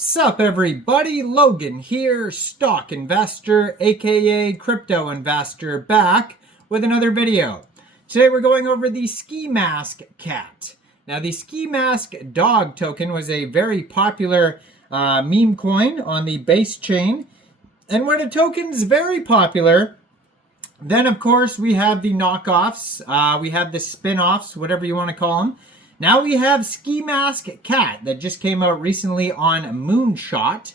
Sup everybody, Logan here, stock investor, aka crypto investor, back with another video. Today we're going over the Skimask cat. Now the Skimask dog token was a very popular meme coin on the base chain. And when a token's very popular, then of course we have the knockoffs, we have the spin-offs, whatever you want to call them. Now we have Skimask Cat that just came out recently on Moonshot.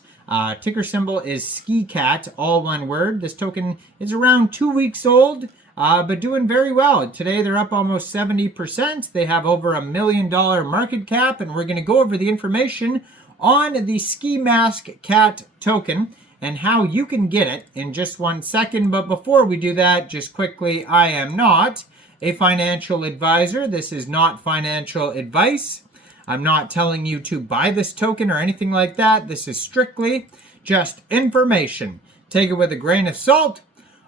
Ticker symbol is Skicat, all one word. This token is around 2 weeks old, but doing very well. Today they're up almost 70%. They have over $1 million market cap, and we're going to go over the information on the Skimask Cat token and how you can get it in just 1 second. But before we do that, just quickly, I am not a financial advisor. This is not financial advice. I'm not telling you to buy this token or anything like that. This is strictly just information. Take it with a grain of salt.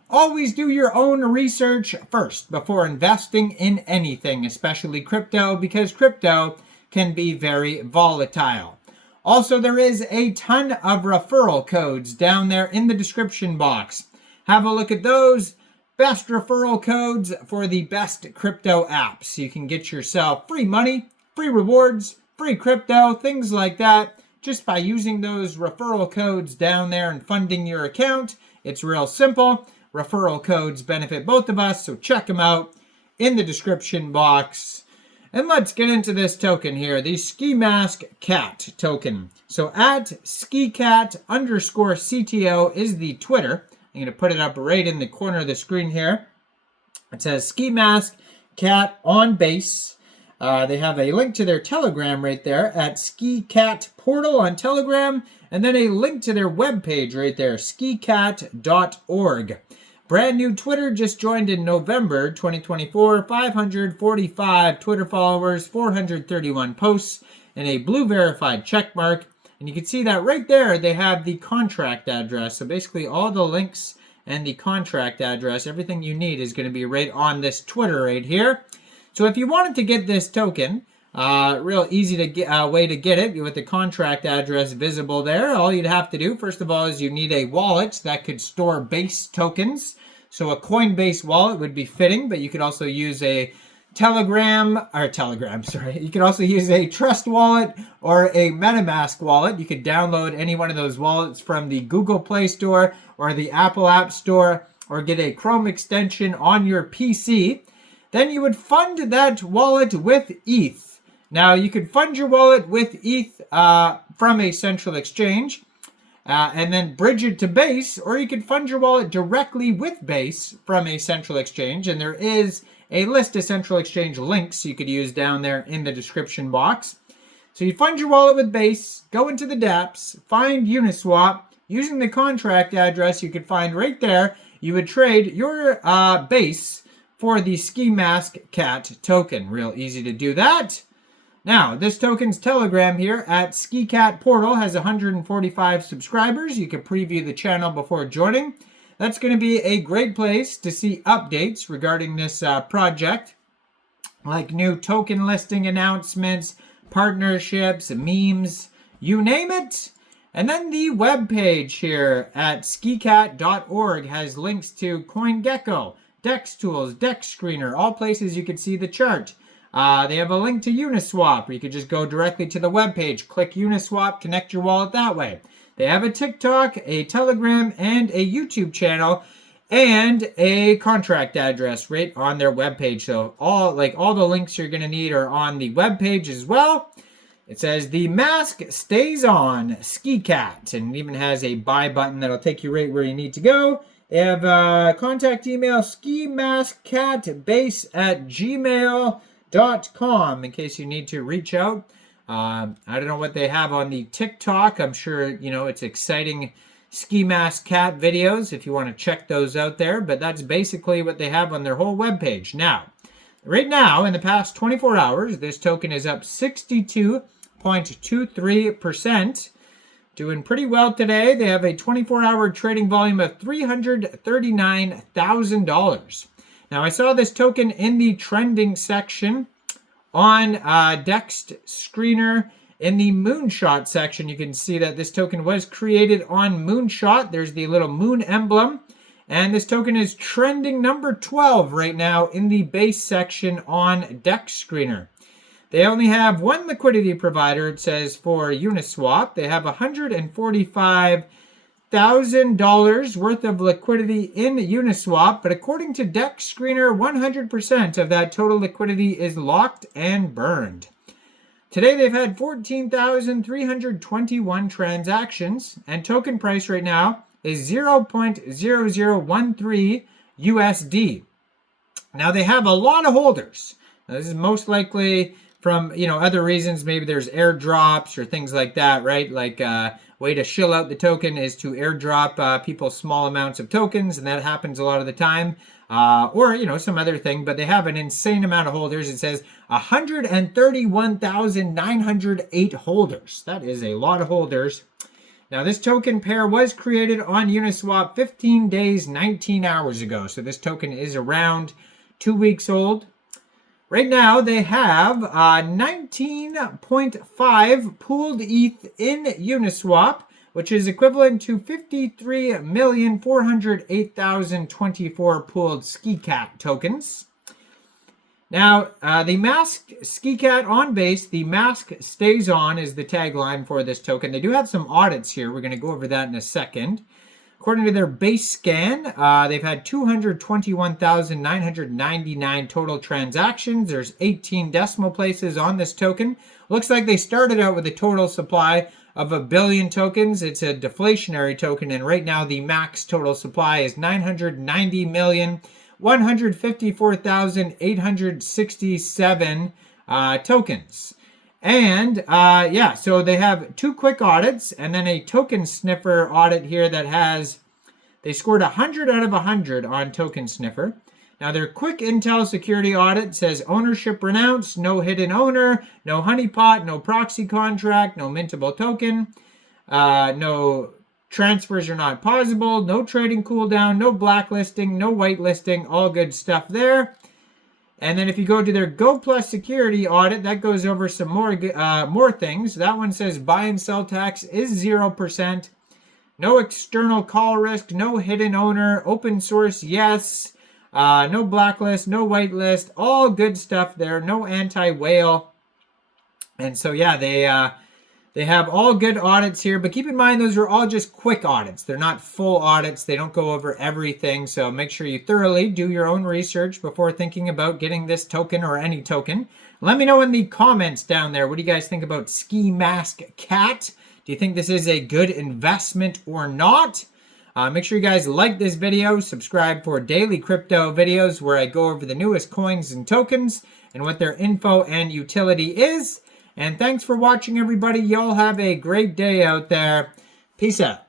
Always do your own research first before investing in anything, especially crypto, because crypto can be very volatile. Also, there is a ton of referral codes down there in the description box. Have a look at those. Best referral codes for the best crypto apps. You can get yourself free money, free rewards, free crypto, things like that, just by using those referral codes down there and funding your account. It's real simple. Referral codes benefit both of us, so check them out in the description box. And let's get into this token here, the Skimask Cat token. So at Skicat_CTO is the Twitter. I'm going to put it up right in the corner of the screen here. It says Skimask Cat on base. They have a link to their Telegram right there at Skicat portal on Telegram, and then a link to their webpage right there, skicat.org. Brand new Twitter, just joined in November 2024, 545 Twitter followers, 431 posts, and a blue verified checkmark. And you can see that right there, they have the contract address. So basically all the links and the contract address, everything you need is going to be right on this Twitter right here. So if you wanted to get this token, real easy to get, way to get it with the contract address visible there. All you'd have to do, first of all, is you need a wallet that could store base tokens. So a Coinbase wallet would be fitting, but you could also use a You could also use a Trust wallet or a MetaMask wallet. You could download any one of those wallets from the Google Play Store or the Apple App Store, or get a Chrome extension on your PC. Then you would fund that wallet with ETH. Now, you could fund your wallet with ETH from a central exchange and then bridge it to Base, or you could fund your wallet directly with Base from a central exchange. And there is a list of central exchange links you could use down there in the description box. So you fund your wallet with Base, go into the dApps, find Uniswap. Using the contract address you could find right there, you would trade your Base for the Skimask Cat token. Real easy to do that. Now, this token's Telegram here at Skicat portal has 145 subscribers. You can preview the channel before joining. That's going to be a great place to see updates regarding this project, like new token listing announcements, partnerships, memes, you name it. And then the webpage here at skicat.org has links to CoinGecko, DEX Tools, DEX Screener, all places you can see the chart. They have a link to Uniswap, where you could just go directly to the webpage, click Uniswap, connect your wallet that way. They have a TikTok, a Telegram, and a YouTube channel, and a contract address right on their webpage. So all the links you're going to need are on the webpage as well. It says the mask stays on, Skicat, and it even has a buy button that'll take you right where you need to go. They have contact email, skimaskcatbase@gmail.com, in case you need to reach out. I don't know what they have on the TikTok. I'm sure, it's exciting Skimask Cat videos if you want to check those out there. But that's basically what they have on their whole webpage. Now, right now, in the past 24 hours, this token is up 62.23%. Doing pretty well today. They have a 24-hour trading volume of $339,000. Now, I saw this token in the trending section on DEX Screener In the Moonshot section, you can see that this token was created on Moonshot. There's the little moon emblem. And this token is trending number 12 right now in the base section on Dex Screener. They only have one liquidity provider, it says, for Uniswap. They have $145,000 worth of liquidity in Uniswap, but according to Dex Screener, 100% of that total liquidity is locked and burned. Today they've had 14,321 transactions, and token price right now is 0.0013 USD. Now they have a lot of holders. Now, this is most likely from, other reasons. Maybe there's airdrops or things like that, right? Like way to shill out the token is to airdrop people small amounts of tokens, and that happens a lot of the time. Or, some other thing, but they have an insane amount of holders. It says 131,908 holders. That is a lot of holders. Now, this token pair was created on Uniswap 15 days, 19 hours ago. So this token is around 2 weeks old. Right now, they have 19.5 pooled ETH in Uniswap, which is equivalent to 53,408,024 pooled Skicat tokens. Now, the mask Skicat on base, the mask stays on is the tagline for this token. They do have some audits here. We're going to go over that in a second. According to their base scan, they've had 221,999 total transactions. There's 18 decimal places on this token. Looks like they started out with a total supply of 1 billion tokens. It's a deflationary token, and right now the max total supply is 990,154,867 tokens. And so they have 2 quick audits and then a token sniffer audit here that they scored 100 out of 100 on token sniffer. Now their quick intel security audit says ownership renounced, no hidden owner, no honeypot, no proxy contract, no mintable token, no transfers are not possible, no trading cooldown, no blacklisting, no whitelisting, all good stuff there. And then if you go to their Go Plus security audit, that goes over some more things. That one says buy and sell tax is 0%. No external call risk, no hidden owner, open source, yes. No blacklist, no whitelist, all good stuff there. No anti-whale. And so, they have all good audits here. But keep in mind, those are all just quick audits. They're not full audits. They don't go over everything. So make sure you thoroughly do your own research before thinking about getting this token or any token. Let me know in the comments down there. What do you guys think about Skimask Cat? Do you think this is a good investment or not? Make sure you guys like this video, subscribe for daily crypto videos where I go over the newest coins and tokens and what their info and utility is. And thanks for watching, everybody. Y'all have a great day out there. Peace out.